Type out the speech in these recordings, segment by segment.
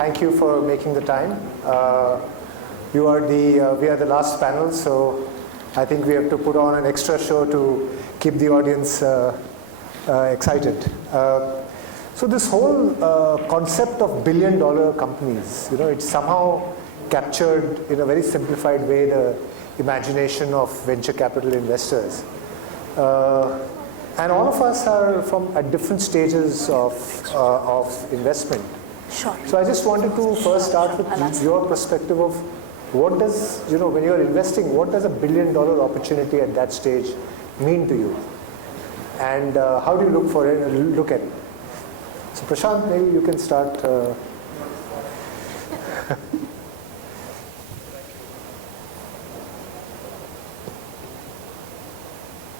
thank you for making the time. We are the last panel, so I think we have to put on an extra show to keep the audience excited. So this whole concept of billion-dollar companies, it's somehow captured in a very simplified way the imagination of venture capital investors. And all of us are at different stages of investment. Sure. So I just wanted to first start with your perspective of what does, when you're investing, what does a billion-dollar opportunity at that stage mean to you? And how do you look at it? So Prashant, maybe you can start.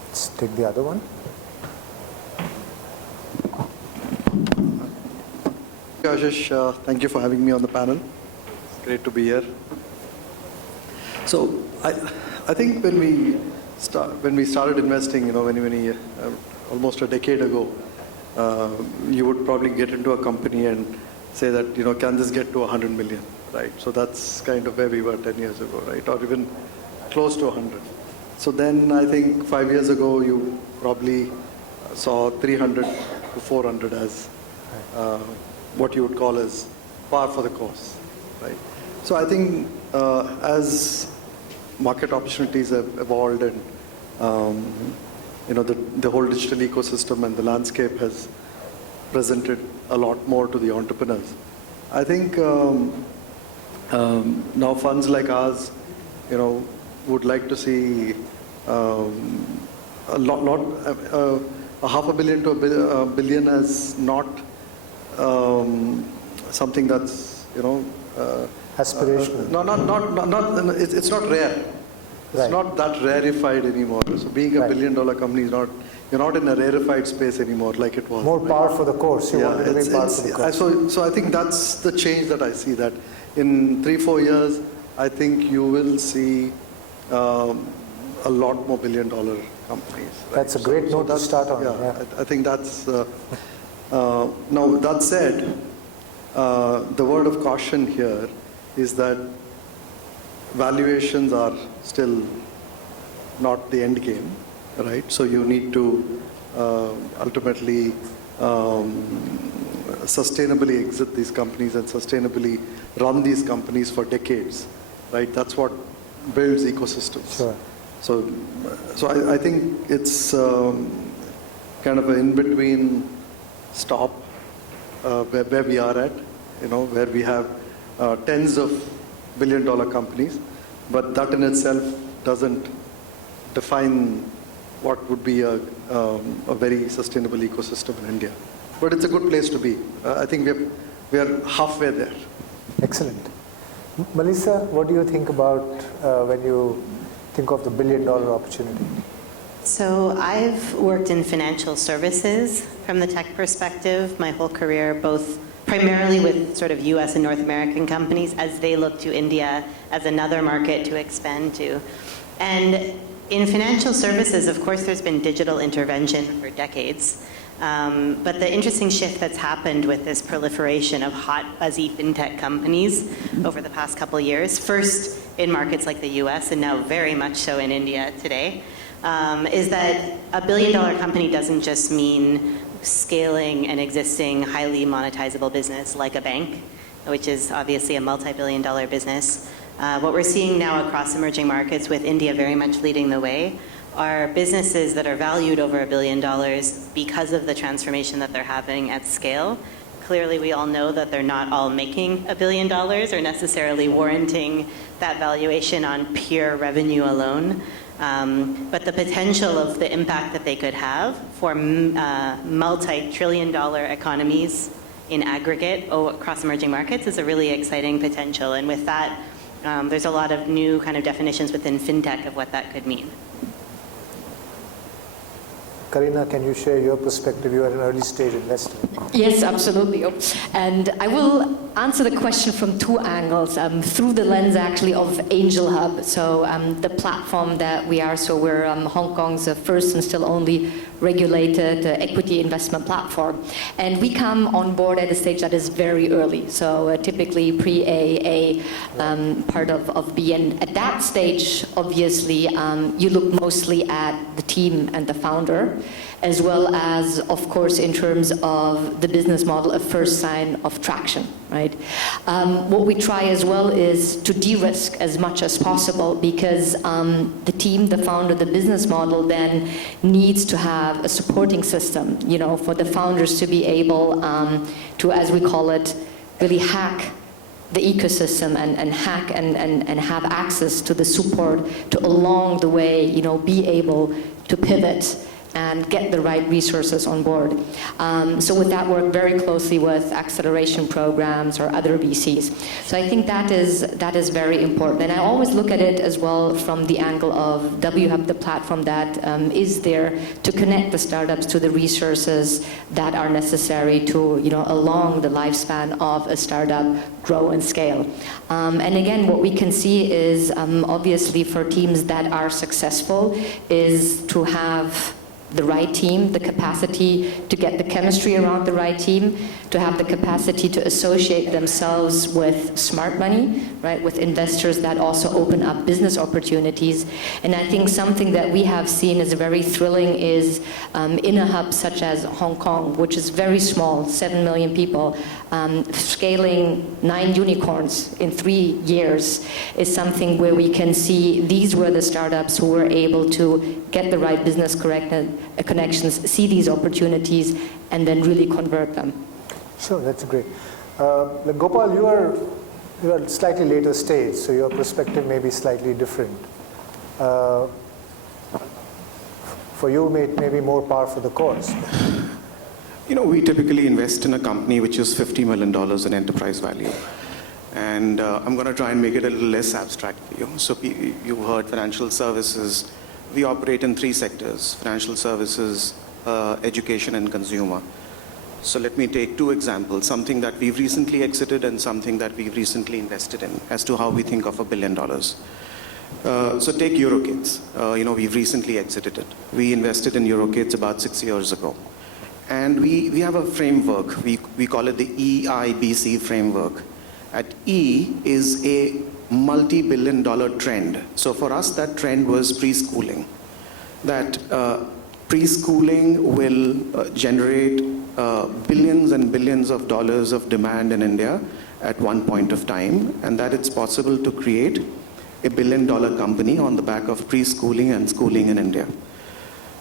Let's take the other one. Ashish, thank you for having me on the panel. It's great to be here. So I think when we started investing, almost a decade ago, you would probably get into a company and say that, can this get to 100 million, right? So that's kind of where we were 10 years ago, right? Or even close to 100. So then I think 5 years ago, you probably saw 300 to 400 as what you would call as par for the course, right? So I think as market opportunities have evolved and the whole digital ecosystem and the landscape has presented a lot more to the entrepreneurs. I think now funds like ours, would like to see a $500 million to a billion as not something that's aspirational. No, it's not rare. It's Right. not that rarefied anymore. So being a billion-dollar company is not. You're not in a rarefied space anymore like it was. More par for the course. You wanted to be par for the course. So I think that's the change that I see. That in 3-4 years, I think you will see a lot more billion-dollar companies. Right? That's a great note to start on. Yeah. I think that's. Now that said, the word of caution here is that valuations are still not the end game, right? So you need to ultimately sustainably exit these companies and sustainably run these companies for decades, right? That's what builds ecosystems. Sure. So I think it's kind of an in-between stop where we are at, where we have tens of billion-dollar companies, but that in itself doesn't define what would be a very sustainable ecosystem in India. But it's a good place to be. I think we are halfway there. Excellent. Melissa, what do you think about when you think of the billion-dollar opportunity? So I've worked in financial services from the tech perspective my whole career, both primarily with sort of US and North American companies as they look to India as another market to expand to. And in financial services, of course, there's been digital intervention for decades. But the interesting shift that's happened with this proliferation of hot, buzzy fintech companies over the past couple of years, first in markets like the US and now very much so in India today, is that a billion-dollar company doesn't just mean scaling an existing highly monetizable business like a bank, which is obviously a multi-billion-dollar business. What we're seeing now across emerging markets, with India very much leading the way, are businesses that are valued over $1 billion because of the transformation that they're having at scale. Clearly, we all know that they're not all making $1 billion or necessarily warranting that valuation on pure revenue alone. But the potential of the impact that they could have for multi-trillion-dollar economies in aggregate across emerging markets is a really exciting potential. And with that, there's a lot of new kind of definitions within fintech of what that could mean. Karina, can you share your perspective? You are an early stage investor. Yes, absolutely. And I will answer the question from two angles, through the lens actually of Angel Hub. So the platform that we are, so we're Hong Kong's first and still only regulated equity investment platform. And we come on board at a stage that is very early, so typically pre-A part of B. And at that stage, obviously, you look mostly at the team and the founder, as well as, of course, in terms of the business model, a first sign of traction, right? What we try as well is to de-risk as much as possible, because the team, the founder, the business model then needs to have a supporting system, you know, for the founders to be able to, as we call it, really hack the ecosystem and hack and have access to the support to along the way, you know, be able to pivot and get the right resources on board. So with that, work very closely with acceleration programs or other VCs. So I think that is very important. And I always look at it as well from the angle of IvyCap, the platform that is there to connect the startups to the resources that are necessary to, you know, along the lifespan of a startup, grow and scale. And again, what we can see is obviously for teams that are successful is to have the right team, the capacity to get the chemistry around the right team, to have the capacity to associate themselves with smart money, right, with investors that also open up business opportunities. And I think something that we have seen is very thrilling is in a hub such as Hong Kong, which is very small, 7 million people, scaling 9 unicorns in 3 years is something where we can see these were the startups who were able to get the right business connections, see these opportunities, and then really convert them. Sure, that's great. Gopal, you are slightly later stage, so your perspective may be slightly different. For you, it may be more par for the course. You know, we typically invest in a company which is $50 million in enterprise value. And I'm going to try and make it a little less abstract for you. So you heard financial services. We operate in 3 sectors: financial services, education, and consumer. So let me take 2 examples, something that we've recently exited and something that we've recently invested in, as to how we think of $1 billion. So take Eurokids. You know, we've recently exited it. We invested in Eurokids about 6 years ago. And we have a framework. We call it the EIBC framework. At E is a multi-billion-dollar trend. So for us, that trend was preschooling. That preschooling will generate billions and billions of dollars of demand in India at one point of time, and that it's possible to create a billion-dollar company on the back of preschooling and schooling in India.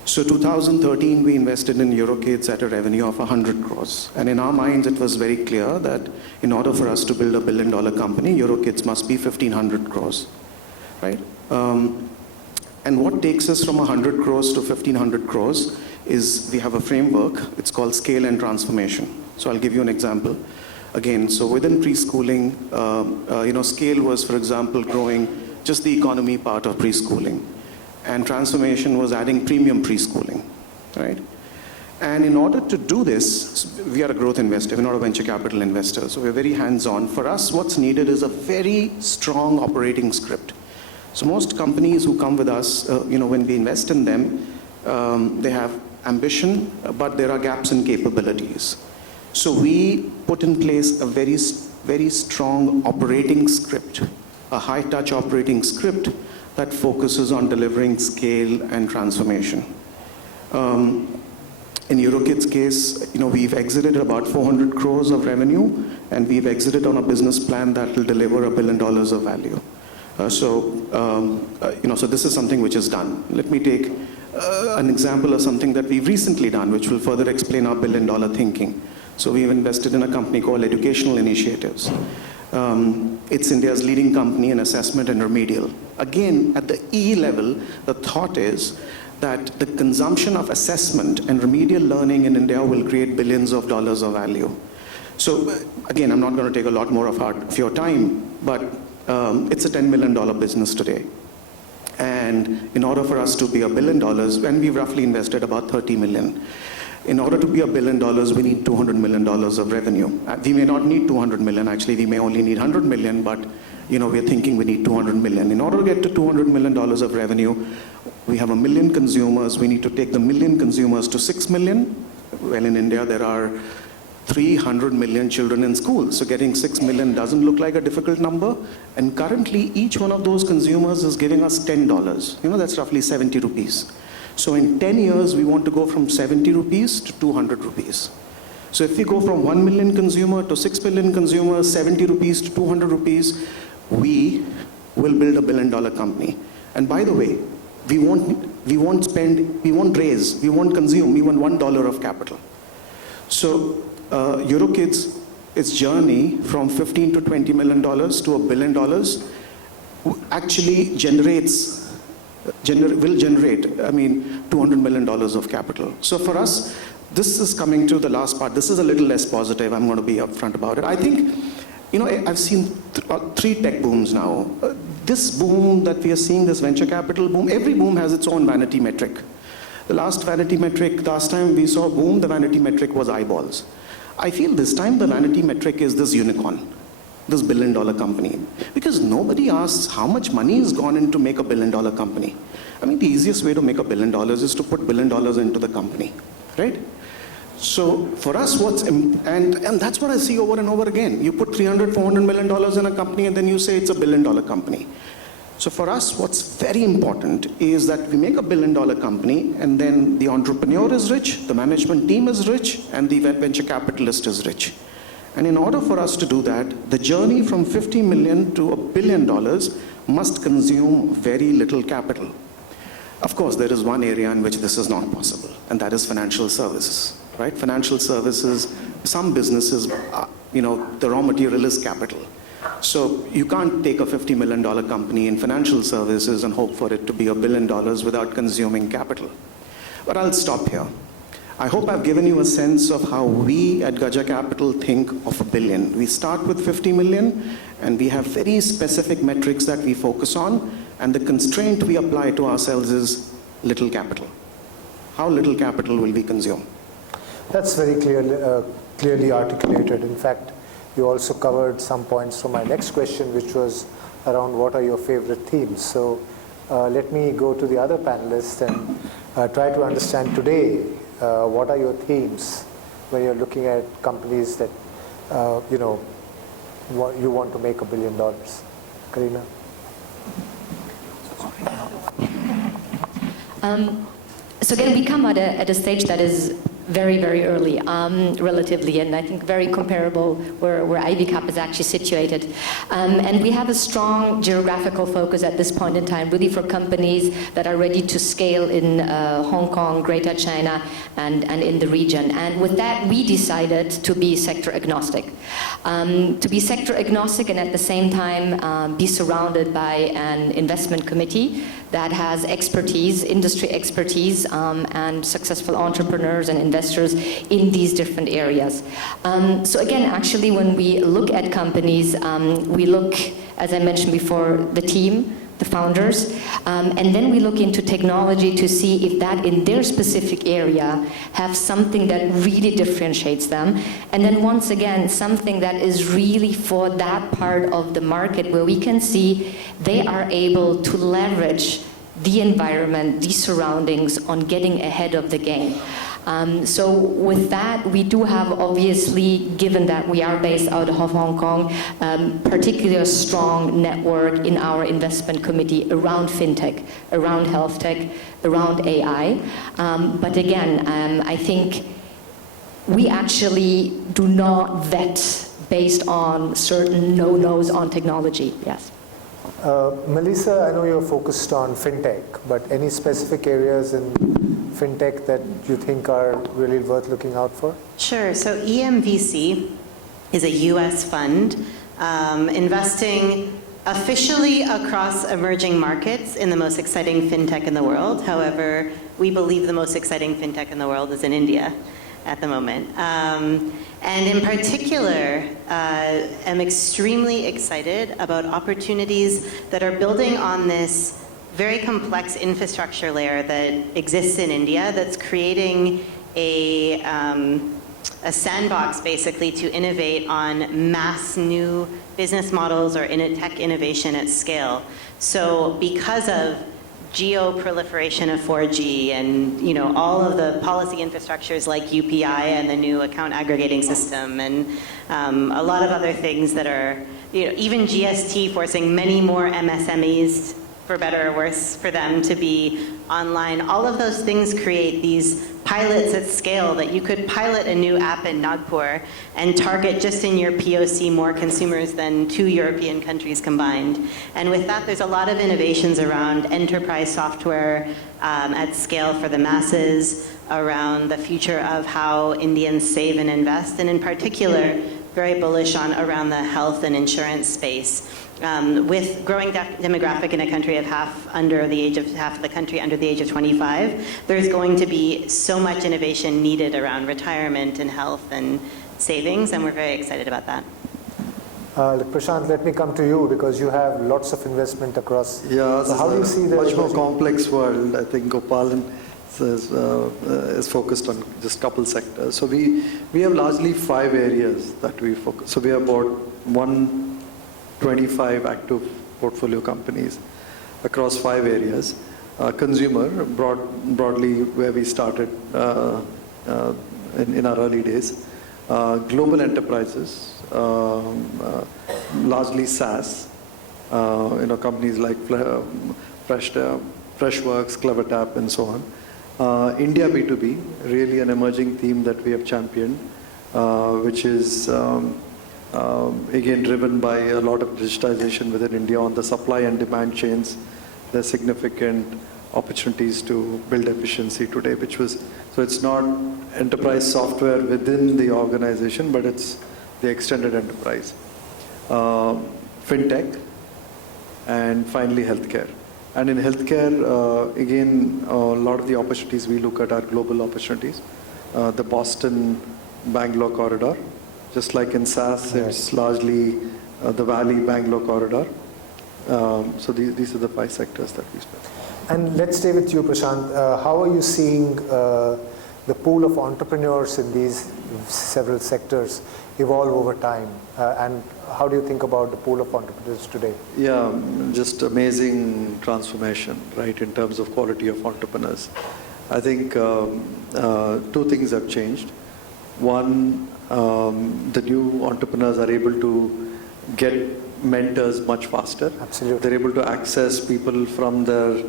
So 2013, we invested in Eurokids at a revenue of 100 crores. And in our minds, it was very clear that in order for us to build a billion-dollar company, Eurokids must be 1,500 crores, right? And what takes us from 100 crores to 1,500 crores is we have a framework. It's called scale and transformation. So I'll give you an example. Again, so within preschooling, you know, scale was, for example, growing just the economy part of preschooling. And transformation was adding premium preschooling, right? And in order to do this, we are a growth investor, we're not a venture capital investor, so we're very hands-on. For us, what's needed is a very strong operating script. So most companies who come with us, you know, when we invest in them, they have ambition, but there are gaps in capabilities. So we put in place a very, very strong operating script, a high-touch operating script that focuses on delivering scale and transformation. In Eurokids' case, you know, we've exited about 400 crores of revenue, and we've exited on a business plan that will deliver $1 billion of value. You know, so this is something which is done. Let me take an example of something that we've recently done, which will further explain our $1 billion thinking. So we've invested in a company called Educational Initiatives. It's India's leading company in assessment and remedial. Again, at the E level, the thought is that the consumption of assessment and remedial learning in India will create billions of dollars of value. So again, I'm not going to take a lot more of your time, but it's a $10 million business today. And in order for us to be $1 billion, and we've roughly invested about 30 million. In order to be $1 billion, we need $200 million of revenue. We may not need 200 million, actually we may only need 100 million, but you know, we're thinking we need 200 million. In order to get to $200 million of revenue, We have 1 million consumers. We need to take the 1 million consumers to 6 million. Well, in India, there are 300 million children in school. So getting 6 million doesn't look like a difficult number. And currently, each one of those consumers is giving us $10. That's roughly 70 rupees. So in 10 years, we want to go from 70 rupees to 200 rupees. So if we go from 1 million consumer to 6 million consumers, 70 rupees to 200 rupees, we will build a $1 billion company. And by the way, we won't spend, we won't raise, we won't consume even $1 of capital. So EuroKids, its journey from $15 to $20 million to $1 billion actually will generate, $200 million of capital. So for us, this is coming to the last part. This is a little less positive. I'm going to be upfront about it. I think, I've seen 3 tech booms now. This boom that we are seeing, this venture capital boom, every boom has its own vanity metric. The last time we saw a boom, the vanity metric was eyeballs. I feel this time the vanity metric is this unicorn, this $1 billion company. Because nobody asks how much money has gone in to make a $1 billion company. The easiest way to make $1 billion is to put $1 billion into the company, right? So for us, and that's what I see over and over again. You put $300, $400 million in a company and then you say it's a $1 billion company. So for us, what's very important is that we make a $1 billion company and then the entrepreneur is rich, the management team is rich, and the venture capitalist is rich. And in order for us to do that, the journey from 50 million to $1 billion must consume very little capital. Of course, there is one area in which this is not possible, and that is financial services. Right? Financial services, some businesses, the raw material is capital. So you can't take a $50 million company in financial services and hope for it to be $1 billion without consuming capital. But I'll stop here. I hope I've given you a sense of how we at Gaja Capital think of $1 billion. We start with 50 million, and we have very specific metrics that we focus on, and the constraint we apply to ourselves is little capital. How little capital will we consume? That's very clearly articulated. In fact, you also covered some points from my next question, which was around what are your favorite themes. So let me go to the other panelists and try to understand today what are your themes when you're looking at companies that you want to make $1 billion. Karina? So again, we come at a stage that is very, very early, relatively, and I think very comparable where IvyCap is actually situated. And we have a strong geographical focus at this point in time, really for companies that are ready to scale in Hong Kong, Greater China, and in the region. And with that, we decided to be sector agnostic. To be sector agnostic and at the same time be surrounded by an investment committee that has expertise, industry expertise, and successful entrepreneurs and investors in these different areas. So again, actually, when we look at companies, we look, as I mentioned before, the team, the founders, and then we look into technology to see if that in their specific area have something that really differentiates them. And then once again, something that is really for that part of the market where we can see they are able to leverage the environment, the surroundings on getting ahead of the game. So with that, we do have, obviously, given that we are based out of Hong Kong, particularly a strong network in our investment committee around fintech, around health tech, around AI. But again, I think we actually do not vet based on certain no-nos on technology. Yes. Melissa, I know you're focused on fintech, but any specific areas in fintech that you think are really worth looking out for? Sure. So EMVC is a U.S. fund investing officially across emerging markets in the most exciting fintech in the world. However, we believe the most exciting fintech in the world is in India at the moment. And in particular, I'm extremely excited about opportunities that are building on this very complex infrastructure layer that exists in India that's creating a sandbox, basically, to innovate on mass new business models or in tech innovation at scale. So because of geo-proliferation of 4G and, you know, all of the policy infrastructures like UPI and the new account aggregating system and a lot of other things that are, you know, even GST forcing many more MSMEs, for better or worse, for them to be online. All of those things create these pilots at scale that you could pilot a new app in Nagpur and target just in your POC more consumers than 2 European countries combined. And with that, there's a lot of innovations around enterprise software at scale for the masses, around the future of how Indians save and invest, and in particular, very bullish on around the health and insurance space. With growing demographic in a country of half of the country under the age of 25, there's going to be so much innovation needed around retirement and health and savings, and we're very excited about that. Prashant, let me come to you because you have lots of investment across. Yeah, so how do you see the much more complex world? I think Gopalan is focused on just couple sectors. So we have largely 5 areas that we focus. So we have about 125 active portfolio companies across 5 areas. Consumer, broadly where we started in our early days. Global enterprises, largely SaaS, companies like Freshworks, Clevertap, and so on. India B2B, really an emerging theme that we have championed, which is again driven by a lot of digitization within India on the supply and demand chains. There's significant opportunities to build efficiency today, so it's not enterprise software within the organization, but it's the extended enterprise. Fintech, and finally healthcare. And in healthcare, again, a lot of the opportunities we look at are global opportunities. The Boston-Bangalore corridor, just like in SaaS, it's largely the Valley-Bangalore corridor. So these are the 5 sectors that we spend. And let's stay with you, Prashant. How are you seeing the pool of entrepreneurs in these several sectors evolve over time? And how do you think about the pool of entrepreneurs today? Yeah, just amazing transformation, right, in terms of quality of entrepreneurs. I think 2 things have changed. One, the new entrepreneurs are able to get mentors much faster. Absolutely. They're able to access people from their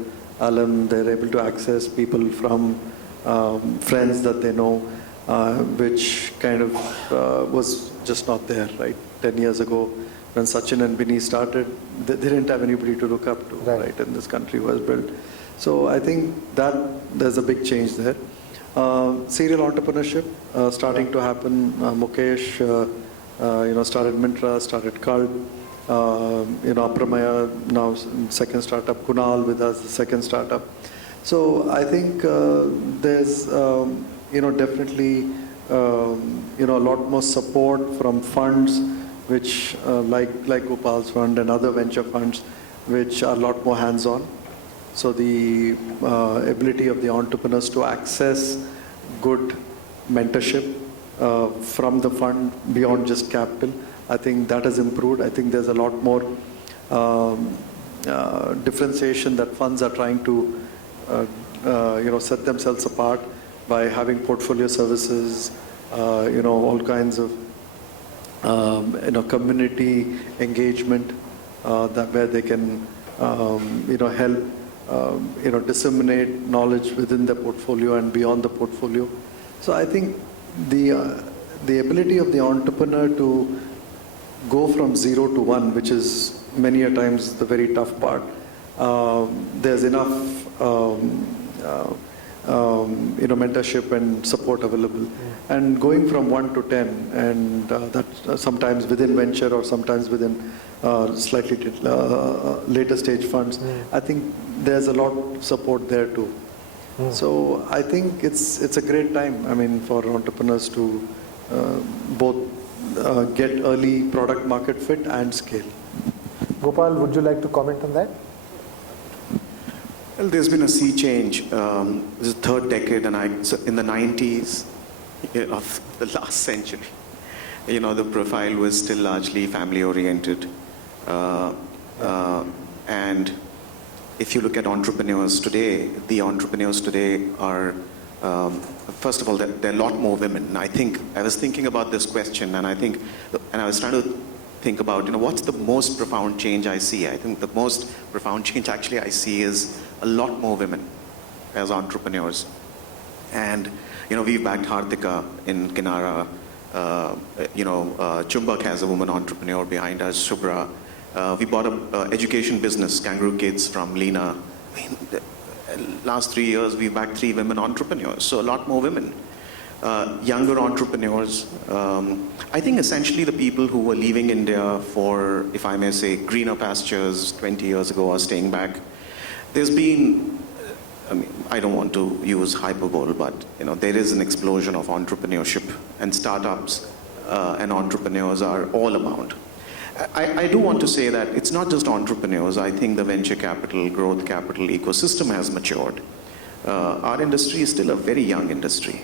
alum, they're able to access people from friends that they know, which kind of was just not there, right? 10 years ago, when Sachin and Binny started, they didn't have anybody to look up to, right? And this country was built. So I think that there's a big change there. Serial entrepreneurship starting to happen. Mukesh, started Mintra, started Cult. Apramaya, now second startup. Kunal with us, the second startup. So I think there's, definitely, a lot more support from funds, which like Gopal's fund and other venture funds, which are a lot more hands-on. So the ability of the entrepreneurs to access good mentorship from the fund beyond just capital, I think that has improved. I think there's a lot more differentiation that funds are trying to set themselves apart by having portfolio services, all kinds of community engagement where they can help disseminate knowledge within the portfolio and beyond the portfolio. So I think the ability of the entrepreneur to go from 0 to 1, which is many a times the very tough part, there's enough mentorship and support available. And going from 1 to 10, and that sometimes within venture or sometimes within slightly later stage funds, I think there's a lot of support there too. So I think it's a great time, for entrepreneurs to both get early product market fit and scale. Gopal, would you like to comment on that? Well, there's been a sea change. This is the 3rd decade, and so in the 90s of the last century, the profile was still largely family-oriented. And if you look at entrepreneurs today, the entrepreneurs today are, first of all, there are a lot more women. I think, I was thinking about this question, and I was trying to think about, what's the most profound change I see? I think the most profound change actually I see is a lot more women as entrepreneurs. And, we've backed Hartika in Kinara. Chumbak has a woman entrepreneur behind us, Shubhra. We bought an education business, Kangaroo Kids, from Lena. I mean, last 3 years, we've backed 3 women entrepreneurs, so a lot more women. Younger entrepreneurs. I think essentially the people who were leaving India for, if I may say, greener pastures 20 years ago are staying back. There's been, I don't want to use hyperbole, but there is an explosion of entrepreneurship, and startups and entrepreneurs are all abound. I do want to say that it's not just entrepreneurs. I think the venture capital, growth capital ecosystem has matured. Our industry is still a very young industry.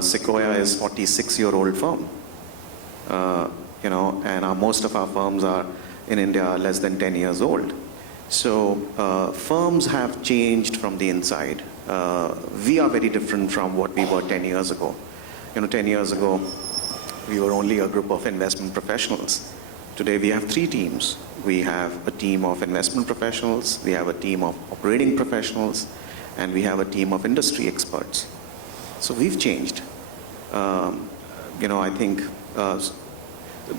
Sequoia is a 46-year-old firm, and most of our firms are in India are less than 10 years old. So firms have changed from the inside. We are very different from what we were 10 years ago. 10 years ago, we were only a group of investment professionals. Today we have 3 teams. We have a team of investment professionals, we have a team of operating professionals, and we have a team of industry experts. So we've changed. I think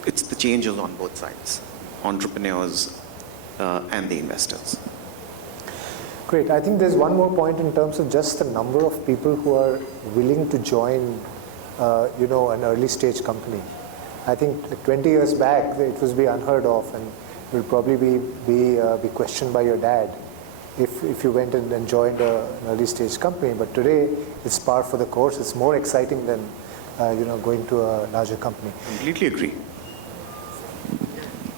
it's the changes on both sides, entrepreneurs and the investors. Great. I think there's one more point in terms of just the number of people who are willing to join, an early stage company. I think 20 years back, it was be unheard of, and it will probably be questioned by your dad if you went and joined an early stage company. But today, it's par for the course. It's more exciting than going to a larger company. Completely agree.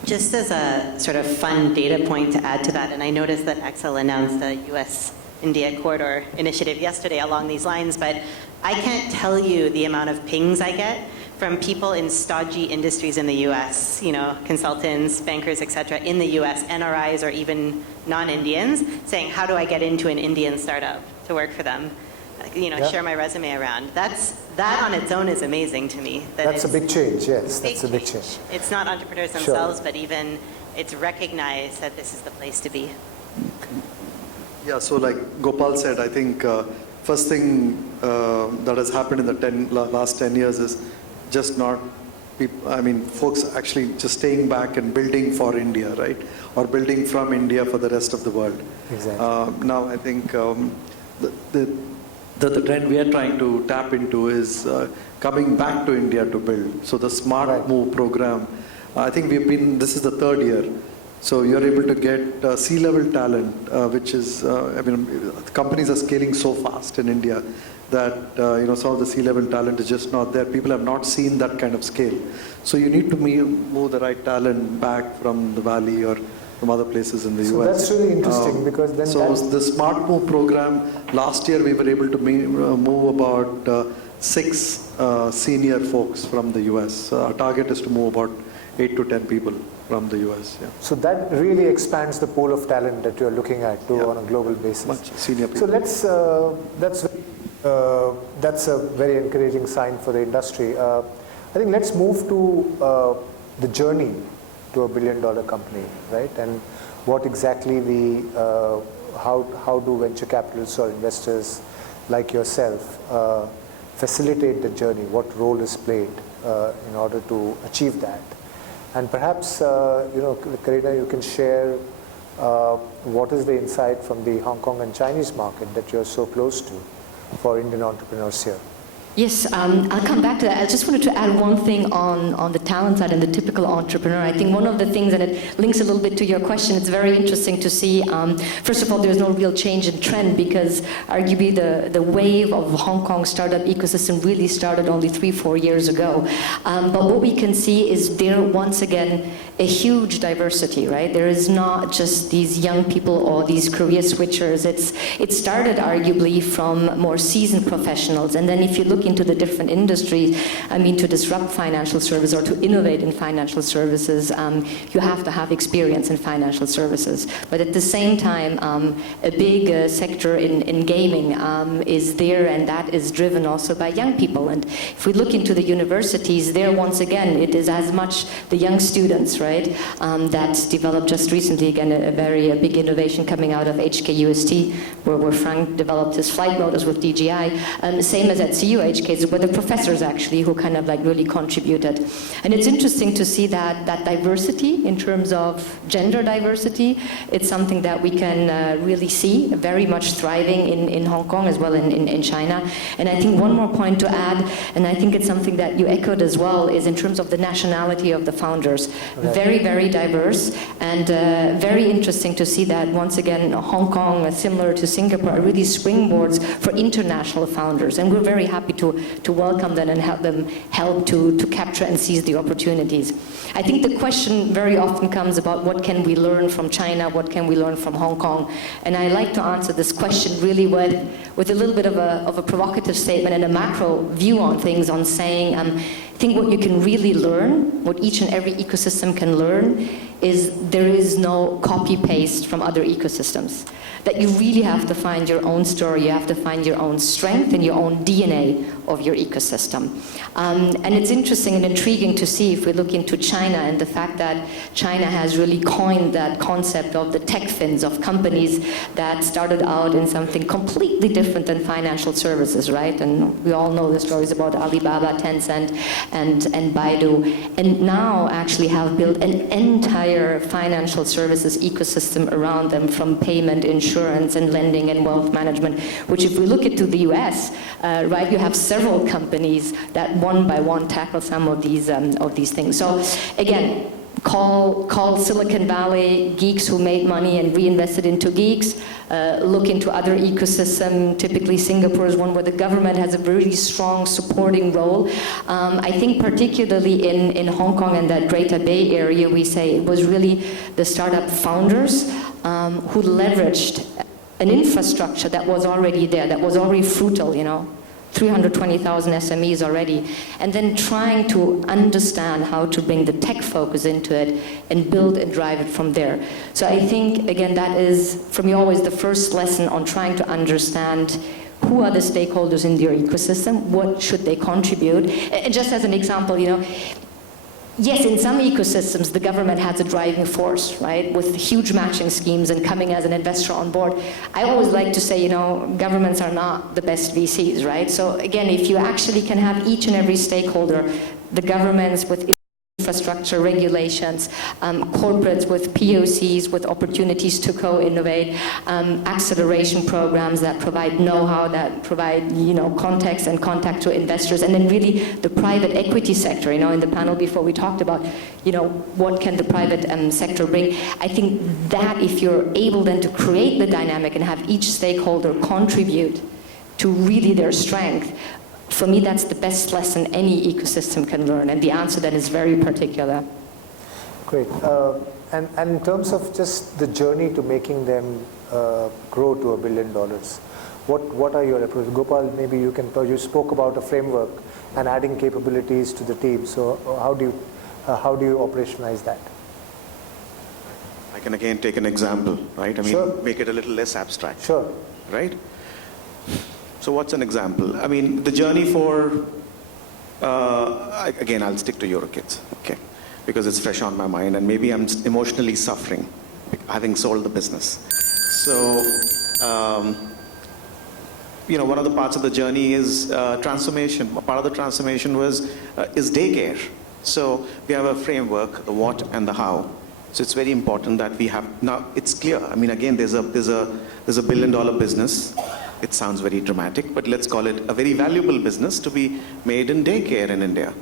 Just as a sort of fun data point to add to that, and I noticed that Excel announced a US-India corridor initiative yesterday along these lines, but I can't tell you the amount of pings I get from people in stodgy industries in the US, consultants, bankers, et cetera, in the US, NRIs or even non-Indians, saying, how do I get into an Indian startup to work for them? Share my resume around. That on its own is amazing to me. That's a big change, yes. That's a big change. It's not entrepreneurs themselves, but even it's recognized that this is the place to be. Yeah, so like Gopal said, I think first thing that has happened in the last 10 years is just not folks actually just staying back and building for India, right? Or building from India for the rest of the world. Exactly. Now I think the trend we are trying to tap into is coming back to India to build. So the Smart Move program, I think this is the 3rd year. So you're able to get C-level talent, which is, companies are scaling so fast in India that, some of the C-level talent is just not there. People have not seen that kind of scale. So you need to move the right talent back from the Valley or from other places in the US. So that's really interesting because then the Smart Move program, last year we were able to move about 6 senior folks from the US. Our target is to move about 8 to 10 people from the US. Yeah. So that really expands the pool of talent that you're looking at on a global basis. Much senior people. So that's a very encouraging sign for the industry. I think let's move to the journey to $1 billion company, right? And what exactly how do venture capitalists or investors like yourself facilitate the journey? What role is played in order to achieve that? And perhaps, Karina, you can share what is the insight from the Hong Kong and Chinese market that you're so close to for Indian entrepreneurs here? Yes, I'll come back to that. I just wanted to add one thing on the talent side and the typical entrepreneur. I think one of the things, and it links a little bit to your question, it's very interesting to see, first of all, there's no real change in trend because arguably the wave of Hong Kong startup ecosystem really started only 3-4 years ago. But what we can see is there, once again, a huge diversity, right? There is not just these young people or these career switchers. It started arguably from more seasoned professionals. And then if you look look into the different industries, I mean, to disrupt financial services or to innovate in financial services, you have to have experience in financial services. But at the same time, a big sector in gaming is there, and that is driven also by young people. And if we look into the universities, there once again, it is as much the young students, right, that developed just recently, again, a very big innovation coming out of HKUST, where Frank developed his flight motors with DJI. Same as at CUHK, where the professors actually who kind of like really contributed. And it's interesting to see that diversity in terms of gender diversity. It's something that we can really see very much thriving in Hong Kong as well in China. And I think one more point to add, and I think it's something that you echoed as well, is in terms of the nationality of the founders. Right. Very, very diverse, and very interesting to see that once again Hong Kong, similar to Singapore, are really springboards for international founders. And we're very happy to welcome them and help to capture and seize the opportunities. I think the question very often comes about what can we learn from China, what can we learn from Hong Kong? And I like to answer this question really with a little bit of a provocative statement and a macro view on things, on saying, I think what you can really learn, what each and every ecosystem can learn, is there is no copy-paste from other ecosystems. That you really have to find your own story, you have to find your own strength and your own DNA of your ecosystem. And it's interesting and intriguing to see if we look into China and the fact that China has really coined that concept of the tech fins, of companies that started out in something completely different than financial services, right? And we all know the stories about Alibaba, Tencent, and Baidu, and now actually have built an entire financial services ecosystem around them, from payment, insurance, and lending and wealth management, which if we look into the US, right, you have several companies that one by one tackle some of these things. So again, call Silicon Valley geeks who made money and reinvested into geeks. Look into other ecosystem. Typically Singapore is one where the government has a very strong supporting role. I think particularly in Hong Kong and that Greater Bay Area, we say it was really the startup founders who leveraged an infrastructure that was already there, that was already fruitful, 320,000 SMEs already, and then trying to understand how to bring the tech focus into it and build and drive it from there. So I think, again, that is, for me, always the first lesson on trying to understand who are the stakeholders in your ecosystem, what should they contribute. And just as an example, yes, in some ecosystems, the government has a driving force, right, with huge matching schemes and coming as an investor on board. I always like to say, governments are not the best VCs, right? So again, if you actually can have each and every stakeholder, the governments with infrastructure, regulations, corporates with POCs, with opportunities to co-innovate, acceleration programs that provide know-how, that provide, context and contact to investors, and then really the private equity sector. In the panel before we talked about, what can the private sector bring? I think that if you're able then to create the dynamic and have each stakeholder contribute to really their strength, for me, that's the best lesson any ecosystem can learn, and the answer then is very particular. Great. And in terms of just the journey to making them grow to $1 billion, what are your approaches? Gopal, maybe you spoke about a framework and adding capabilities to the team. So how do you operationalize that? I can again take an example, right? Sure. Make it a little less abstract. Sure. Right? So what's an example? The journey for, again, I'll stick to EuroKids, okay? Because it's fresh on my mind, and maybe I'm emotionally suffering having sold the business. So, one of the parts of the journey is transformation. Part of the transformation is daycare. So we have a framework, the what and the how. So it's very important that we have, now it's clear. Again, there's a $1 billion business. It sounds very dramatic, but let's call it a very valuable business to be made in daycare in India.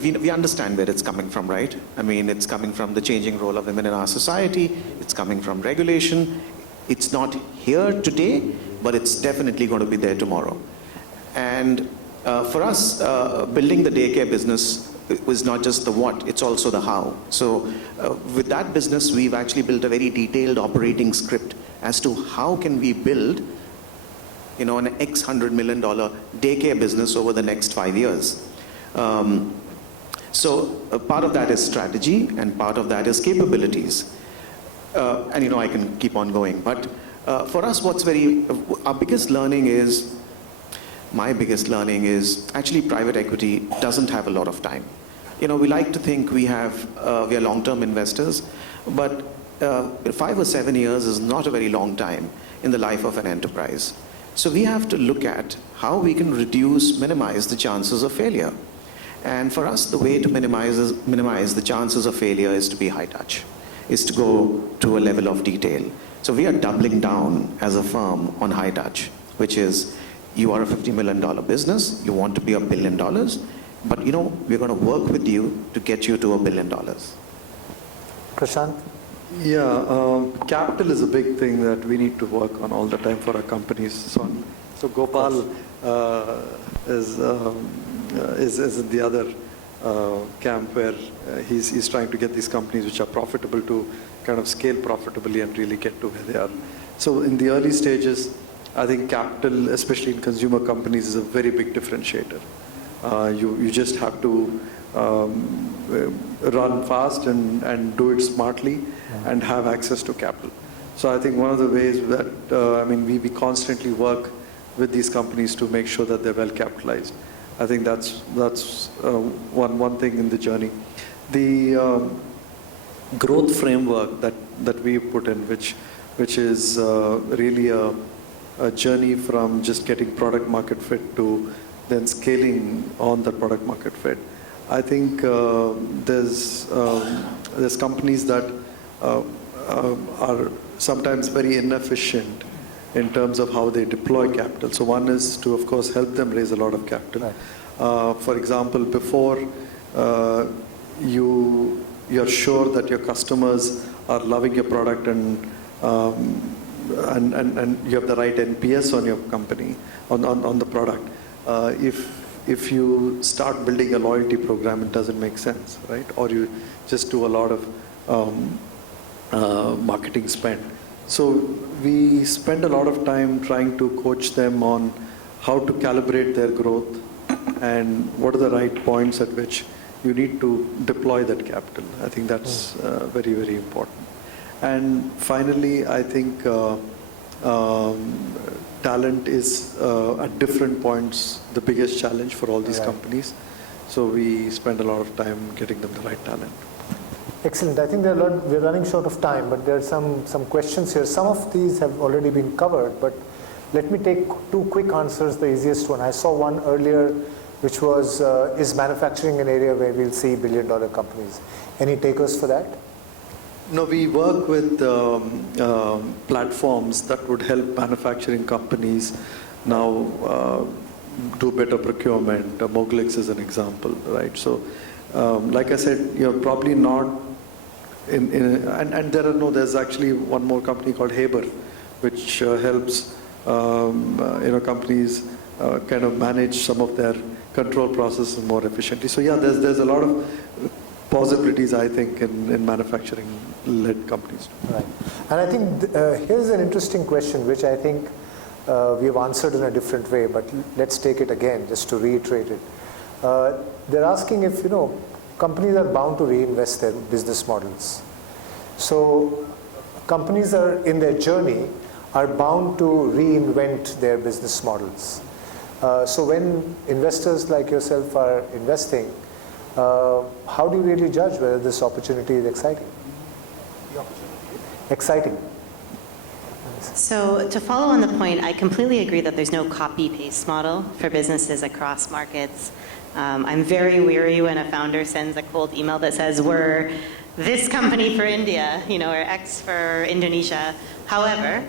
We understand where it's coming from, right? It's coming from the changing role of women in our society. It's coming from regulation. It's not here today, but it's definitely going to be there tomorrow. And for us, building the daycare business was not just the what, it's also the how. So with that business, we've actually built a very detailed operating script as to how can we build an X $100 million daycare business over the next 5 years. So part of that is strategy, and part of that is capabilities. And I can keep on going. But for us, our biggest learning is, my biggest learning is actually private equity doesn't have a lot of time. We like to think we are long-term investors, but 5 or 7 years is not a very long time in the life of an enterprise. So we have to look at how we can minimize the chances of failure. And for us, the way to minimize the chances of failure is to be high touch, is to go to a level of detail. So we are doubling down as a firm on high touch, which is, you are a $50 million business, you want to be $1 billion, but we're going to work with you to get you to $1 billion. Prashant? Yeah, capital is a big thing that we need to work on all the time for our companies. So Gopal is in the other camp where he's trying to get these companies which are profitable to kind of scale profitably and really get to where they are. So in the early stages, I think capital, especially in consumer companies, is a very big differentiator. You just have to run fast and do it smartly and have access to capital. So I think one of the ways that, we constantly work with these companies to make sure that they're well capitalized. I think that's one thing in the journey. The growth framework that we put in, which is really a journey from just getting product market fit to then scaling on the product market fit. I think there's companies that are sometimes very inefficient in terms of how they deploy capital. So one is to, of course, help them raise a lot of capital. Right. For example, before you're sure that your customers are loving your product and you have the right NPS on your company, on the product. If you start building a loyalty program, it doesn't make sense, right? Or you just do a lot of marketing spend. So we spend a lot of time trying to coach them on how to calibrate their growth and what are the right points at which you need to deploy that capital. I think that's very, very important. And finally, I think talent is at different points the biggest challenge for all these companies. So we spend a lot of time getting them the right talent. Excellent. I think we're running short of time, but there are some questions here. Some of these have already been covered, but let me take 2 quick answers, the easiest one. I saw one earlier, which was, is manufacturing an area where we'll see billion-dollar companies? Any takers for that? No, we work with platforms that would help manufacturing companies now do better procurement. Moglix is an example, right? So, like I said, you're probably not and there's actually one more company called Haber, which helps companies kind of manage some of their control processes more efficiently. So yeah, there's a lot of possibilities, I think, in manufacturing-led companies. Right. And I think here's an interesting question, which I think we have answered in a different way, but let's take it again, just to reiterate it. They're asking if, companies are bound to reinvest their business models. So companies are in their journey are bound to reinvent their business models. So when investors like yourself are investing, how do you really judge whether this opportunity is exciting? Exciting. So to follow on the point, I completely agree that there's no copy-paste model for businesses across markets. I'm very weary when a founder sends a cold email that says, we're this company for India, or X for Indonesia. However,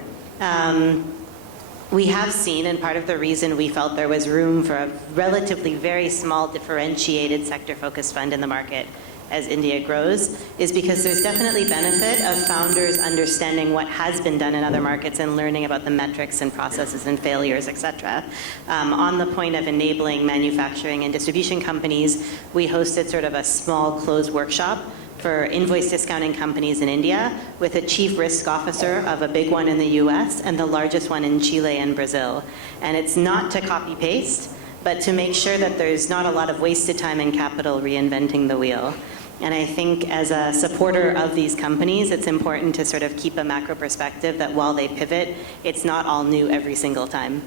we have seen, and part of the reason we felt there was room for a relatively very small differentiated sector-focused fund in the market as India grows, is because there's definitely benefit of founders understanding what has been done in other markets and learning about the metrics and processes and failures, et cetera. On the point of enabling manufacturing and distribution companies, we hosted sort of a small closed workshop for invoice discounting companies in India, with a chief risk officer of a big one in the US and the largest one in Chile and Brazil. And it's not to copy paste, but to make sure that there's not a lot of wasted time and capital reinventing the wheel. And I think as a supporter of these companies, it's important to sort of keep a macro perspective that while they pivot, it's not all new every single time.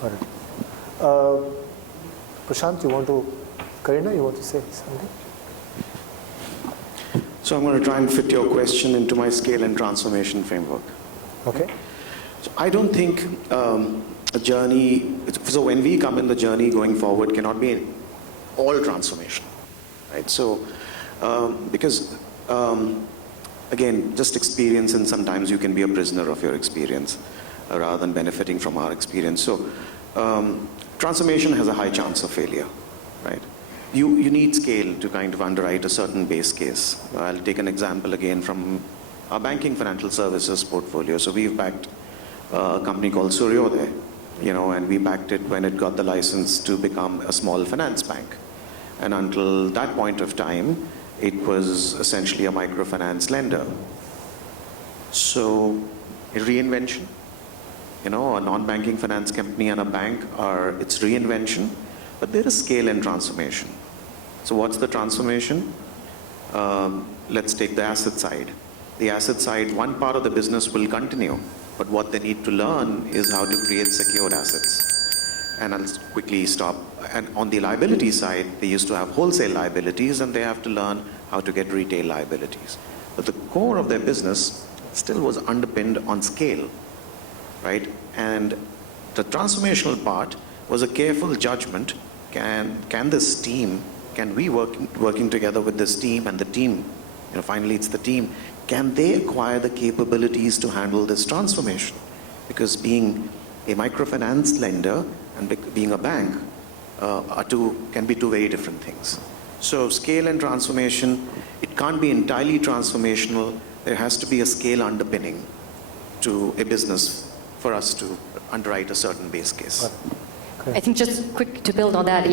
Got it. Prashant, Karina, you want to say something? So I'm going to try and fit your question into my scale and transformation framework. Okay. So I don't think a journey, so when we come in, the journey going forward cannot be all transformation, right? So, because again, just experience, and sometimes you can be a prisoner of your experience rather than benefiting from our experience. So, transformation has a high chance of failure, right? You need scale to kind of underwrite a certain base case. I'll take an example again from our banking financial services portfolio. So we've backed a company called Suryodaya, and we backed it when it got the license to become a small finance bank. And until that point of time, it was essentially a microfinance lender. So a reinvention, a non-banking finance company and a bank it's reinvention, but there is scale and transformation. So what's the transformation? Let's take the asset side. The asset side, one part of the business will continue, but what they need to learn is how to create secured assets. And I'll quickly stop. And on the liability side, they used to have wholesale liabilities, and they have to learn how to get retail liabilities. But the core of their business still was underpinned on scale, right? And the transformational part was a careful judgment. Can we working together with this team, and the team, finally it's the team, can they acquire the capabilities to handle this transformation? Because being a microfinance lender and being a bank can be two very different things. So scale and transformation, it can't be entirely transformational. There has to be a scale underpinning to a business for us to underwrite a certain base case. Okay. I think just quick to build on that,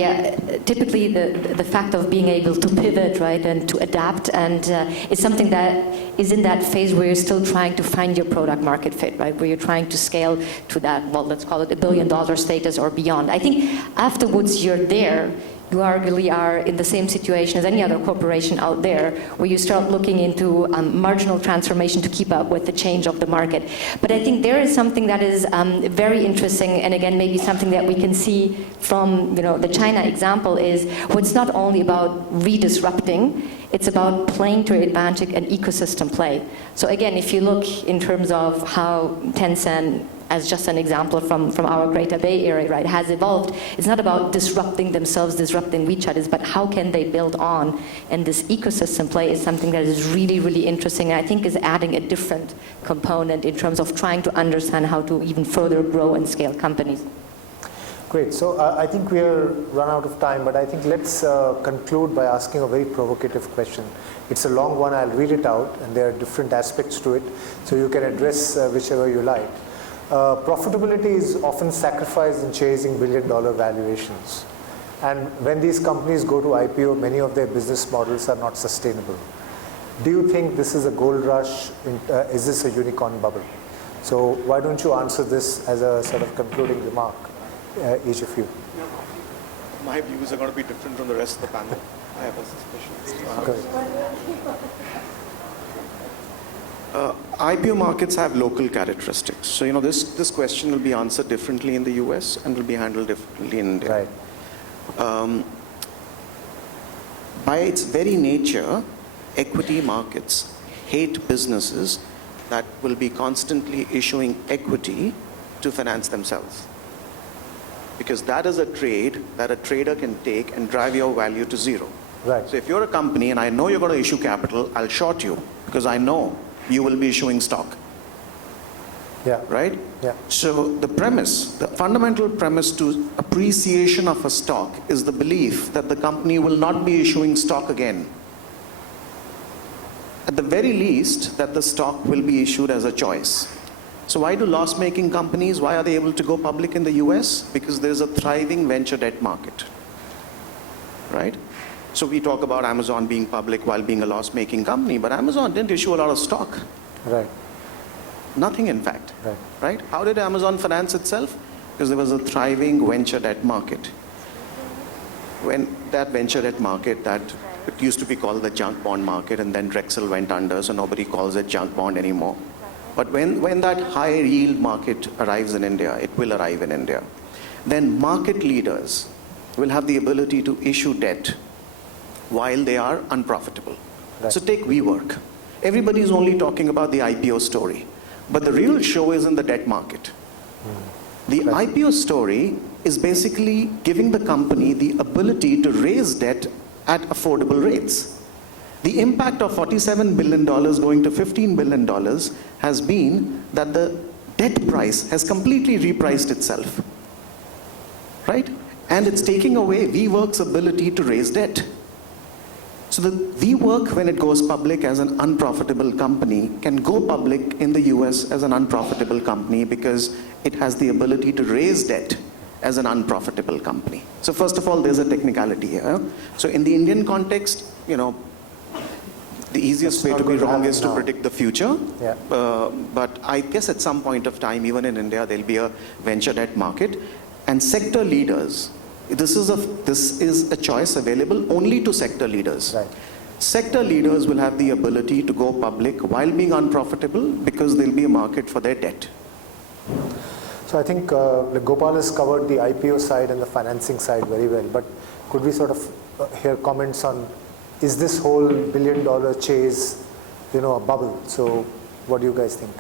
typically the fact of being able to pivot, right, and to adapt, and it's something that is in that phase where you're still trying to find your product market fit, right, where you're trying to scale to that, well, let's call it $1 billion status or beyond. I think afterwards you're there, you arguably are in the same situation as any other corporation out there, where you start looking into marginal transformation to keep up with the change of the market. But I think there is something that is very interesting, and again, maybe something that we can see from the China example is what's not only about redisrupting, it's about playing to your advantage and ecosystem play. So again, if you look in terms of how Tencent, as just an example from our Greater Bay Area, right, has evolved, it's not about disrupting themselves, disrupting WeChat, but how can they build on? And this ecosystem play is something that is really, really interesting, and I think is adding a different component in terms of trying to understand how to even further grow and scale companies. Great. So I think we are run out of time, but I think let's conclude by asking a very provocative question. It's a long one. I'll read it out, and there are different aspects to it, so you can address whichever you like. Profitability is often sacrificed in chasing billion-dollar valuations. And when these companies go to IPO, many of their business models are not sustainable. Do you think this is a gold rush? Is this a unicorn bubble? So why don't you answer this as a sort of concluding remark, each of you? My views are going to be different from the rest of the panel. I have a suspicion. IPO markets have local characteristics. So, this question will be answered differently in the US and will be handled differently in India. Right. By its very nature, equity markets hate businesses that will be constantly issuing equity to finance themselves. Because that is a trade that a trader can take and drive your value to zero. Right. So if you're a company and I know you're going to issue capital, I'll short you because I know you will be issuing stock. Yeah. Right? Yeah. So the fundamental premise to appreciation of a stock is the belief that the company will not be issuing stock again. At the very least, that the stock will be issued as a choice. So why do loss-making companies, why are they able to go public in the US? Because there's a thriving venture debt market. Right? So we talk about Amazon being public while being a loss-making company, but Amazon didn't issue a lot of stock. Right. Nothing, in fact. Right. Right? How did Amazon finance itself? Because there was a thriving venture debt market. When that venture debt market, that it used to be called the junk bond market, and then Drexel went under, so nobody calls it junk bond anymore. But when that high yield market arrives in India, it will arrive in India, then market leaders will have the ability to issue debt while they are unprofitable. Right. So take WeWork. Everybody is only talking about the IPO story, but the real show is in the debt market. The Right. IPO story is basically giving the company the ability to raise debt at affordable rates. The impact of $47 billion going to $15 billion has been that the debt price has completely repriced itself, right? And it's taking away WeWork's ability to raise debt. So the WeWork, when it goes public as an unprofitable company, can go public in the US as an unprofitable company because it has the ability to raise debt as an unprofitable company. So first of all, there's a technicality here. So in the Indian context, the easiest way not to be going to wrong happen is to now. predict the future. Yeah. But I guess at some point of time, even in India, there'll be a venture debt market. And sector leaders, this is a choice available only to sector leaders. Right. Sector leaders will have the ability to go public while being unprofitable because there'll be a market for their debt. So I think Gopal has covered the IPO side and the financing side very well, but could we sort of hear comments on, is this whole $1 billion chase, a bubble? So what do you guys think?